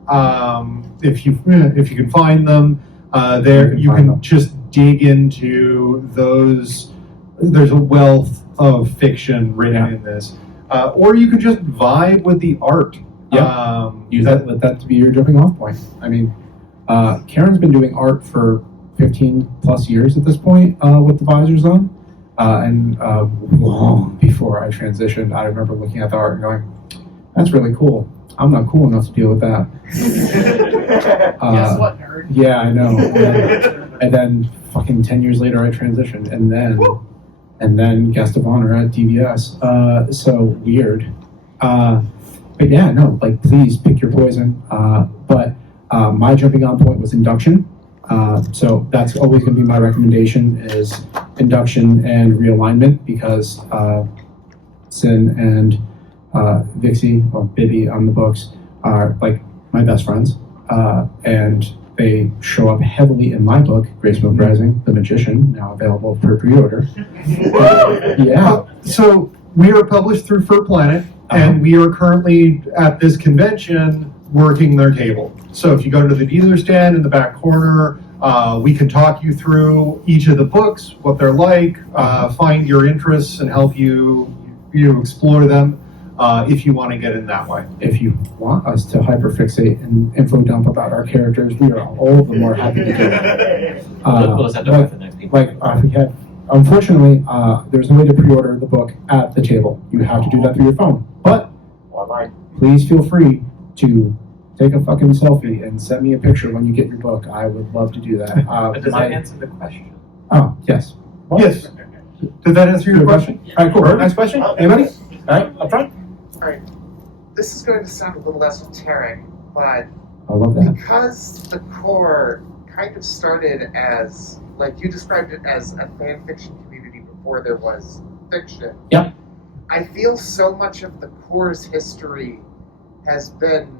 If you can find them, you can just dig into those. There's a wealth of fiction written in this. Or you could just vibe with the art. Yeah. Let that to be your jumping off point. I mean, Karen's been doing art for 15 plus years at this point with the visors on. And long before I transitioned, I remember looking at the art and going, that's really cool. I'm not cool enough to deal with that. Guess what, nerd? Yeah, I know. And then fucking 10 years later, I transitioned. And then guest of honor at DVS. So weird. But yeah, no, like, please pick your poison. But my jumping on point was induction. So that's always going to be my recommendation is induction and realignment because Sin and Vixie or Bibby on the books are like my best friends. And they show up heavily in my book, Greysmoke Rising, The Magician, now available for pre-order. Yeah. So we are published through Furplanet, and we are currently at this convention working their table. So if you go to the dealer stand in the back corner, we can talk you through each of the books, what they're like, find your interests, and help you explore them if you want to get in that way. If you want us to hyperfixate and info dump about our characters, we are all the more happy to do it. We'll just have to wait for the next people. We have, unfortunately, there's no way to pre-order the book at the table. You have to do that through your phone. But please feel free to take a fucking selfie and send me a picture when you get your book. I would love to do that. But does that answer the question? Oh, yes. Yes. Did that answer your question? All right, cool. Next question. Anybody? All right, up front. Alright, this is going to sound a little esoteric, but I love that. because the core kind of started as, like you described it as a fan fiction community before there was fiction. Yep. I feel so much of the core's history has been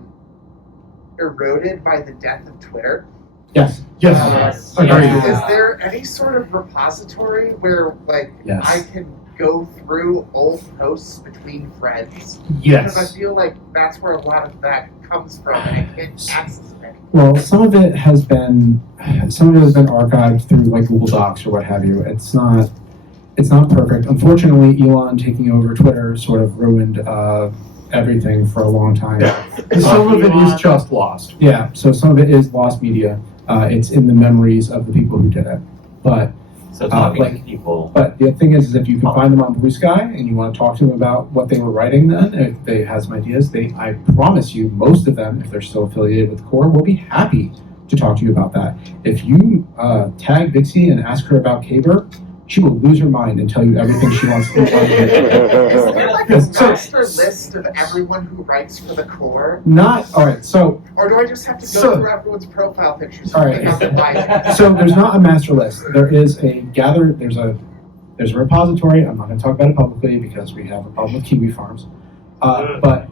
eroded by the death of Twitter. Yes. Yes. Is Agreed. there any sort of repository where, like, Yes. I can go through old posts between friends? Because I Yes. feel like that's where a lot of that comes from, and I can't access it anymore. Well, some of it has been archived through like Google Docs or what have you. It's not perfect. Unfortunately, Elon taking over Twitter sort of ruined everything for a long time. Some of it is just lost. Yeah, so some of it is lost media. It's in the memories of the people who did it. But So talking like- to people. But the thing is if you can find them on Bluesky and you want to talk to them about what they were writing then, if they have some ideas, I promise you, most of them, if they're still affiliated with Core, will be happy to talk to you about that. If you tag Vixie and ask her about Caber, she will lose her mind and tell you everything she wants to Is there like a Yes, so- master list of everyone who writes for the Corps? Not, all right, so Or do I just have to go So- through everyone's profile pictures? All and pick out the right. bias? So there's not a master list. There is there's a repository. I'm not going to talk about it publicly because we have a problem with kiwi farms. But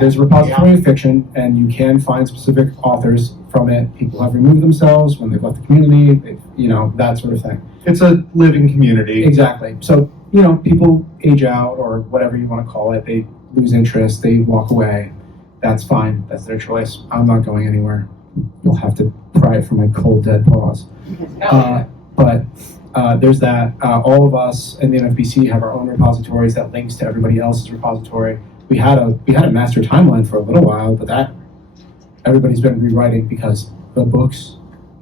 there's a repository of fiction, and you can find specific authors from it. People have removed themselves when they've left the community, that sort of thing. It's a living community. Exactly. So, people age out or whatever you want to call it. They lose interest. They walk away. That's fine. That's their choice. I'm not going anywhere. You'll have to pry it from my cold, dead paws. But there's that. All of us in the NFBC have our own repositories that links to everybody else's repository. We had a master timeline for a little while, but that everybody's been rewriting because the books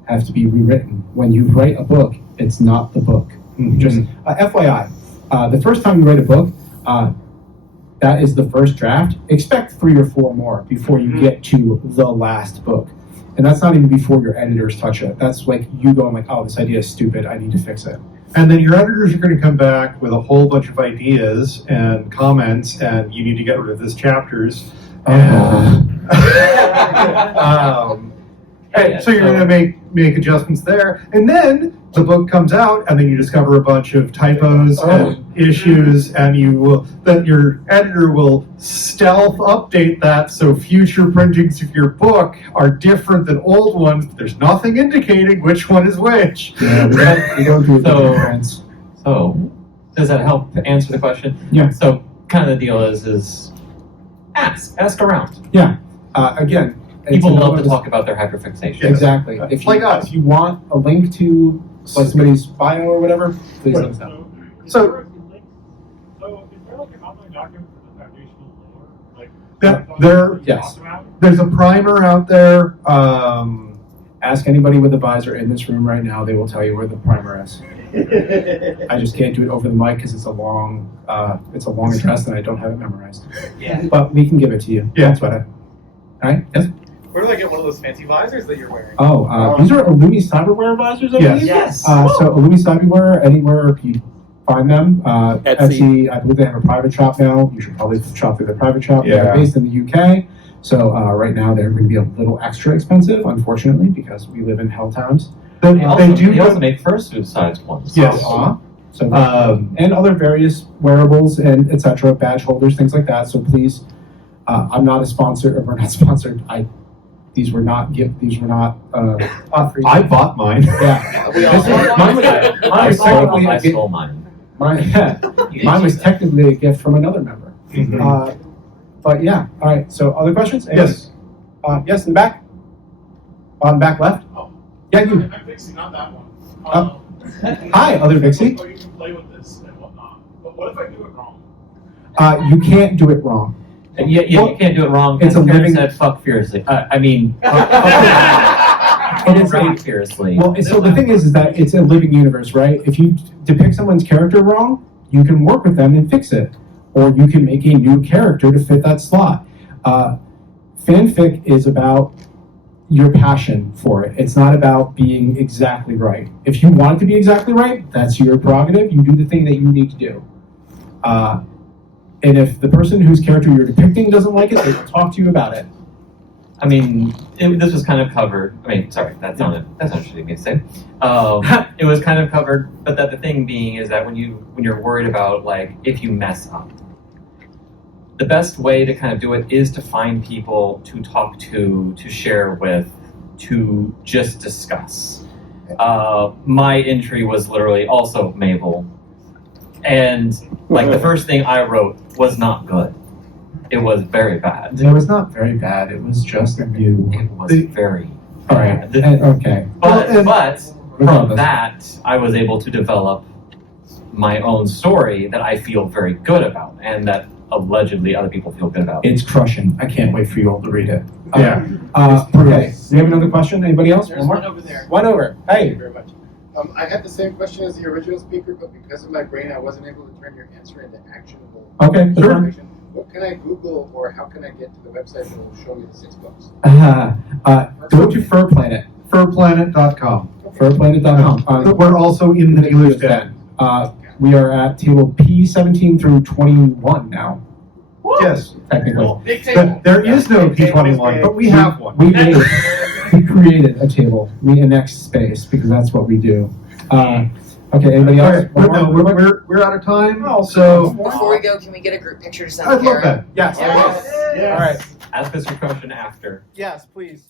have to be rewritten. When you write a book, it's not the book. Just FYI, the first time you write a book, that is the first draft. Expect 3 or 4 more before you get to the last book. And that's not even before your editors touch it. That's like you going like, oh, this idea is stupid. I need to fix it. And then your editors are going to come back with a whole bunch of ideas and comments, and you need to get rid of this chapters. And, so you're going to make adjustments there, and then the book comes out, and then you discover a bunch of typos and issues, and your editor will stealth update that so future printings of your book are different than old ones. There's nothing indicating which one is which. Yeah, we don't do difference. So, does that help to answer the question? Yeah. So, kind of the deal is ask around. Yeah. Again, People love to talk about their hyperfixation. Yes. Exactly. If you want a link to like somebody's bio or whatever, please let us know. So- is there like an online document for the foundational lore? Like, Yes. talk about? There's a primer out there. Ask anybody with a visor in this room right now; they will tell you where the primer is. I just can't do it over the mic because it's a long address and I don't have it memorized. Yeah. But we can give it to you. Yeah. Don't sweat it. All right. Yes. Where do I get one of those fancy visors that you're wearing? Oh, these are Illumi Cyberware visors, I Yes. believe. Yes. So Illumi Cyberware, anywhere you find them. Etsy, I believe they have a private shop now. You should probably shop through their private shop. Yeah. They're based in the UK. So right now they're going to be a little extra expensive, unfortunately, because we live in hell times. They They also, do they also make fursuit-sized ones. Yes. And other various wearables and etc., badge holders, things like that. So please, I'm not a sponsor, or we're not sponsored. These were not I bought mine. Yeah. Mine was technically I a gift. stole mine. Mine was technically a gift from another member. But yeah, all right. So other questions? Yes. Yes, in the back. On back left. Oh. Yeah, you. I'm fixing not that one. Hi, other Vixie. So you can play with this and whatnot. But what if I do it wrong? You can't do it wrong. Yeah, you can't do it wrong. It's As a Karen living- said, fuck fiercely. I mean, It is rate fiercely. Well, so the thing is that it's a living universe, right? If you depict someone's character wrong, you can work with them and fix it, or you can make a new character to fit that slot. Fanfic is about your passion for it. It's not about being exactly right. If you want it to be exactly right, that's your prerogative. You do the thing that you need to do. And if the person whose character you're depicting doesn't like it, they will talk to you about it. I mean, this was kind of covered. I mean, sorry, that's not shitty me to say. It was kind of covered, but the thing being is that when you're worried about like if you mess up, the best way to kind of do it is to find people to talk to share with, to just discuss. My entry was literally also Mabel, and like the first thing I wrote was not good. It was very bad. It was not very bad. It was just you. It was very All right. bad. Okay. But from Regardless. that, I was able to develop my own story that I feel very good about, and that allegedly other people feel good about. It's crushing. I can't wait for you all to read it. Yeah. Okay. Do you have another question? Anybody else? There's One more? one over there. One over. Thank you Hey. very much. I had the same question as the original speaker, but because of my brain, I wasn't able to turn your answer into actionable Okay. Sure. information. What can I Google, or how can I get to the website that will show me the 6 books? Go to Furplanet. Furplanet.com. Furplanet.com. We're also in the dealer's den. We are at table P17 through 21 now, Yes. technically. Big table. There is no Big table's P21, big. but we have one. We created a table. We annex space because that's what we do. Okay, anybody else? Okay, no, we're out of time. Oh, So Before we go, can we get a group picture to send I'd to love Karen? that. Yes. All right. Ask us your question after. Yes, please.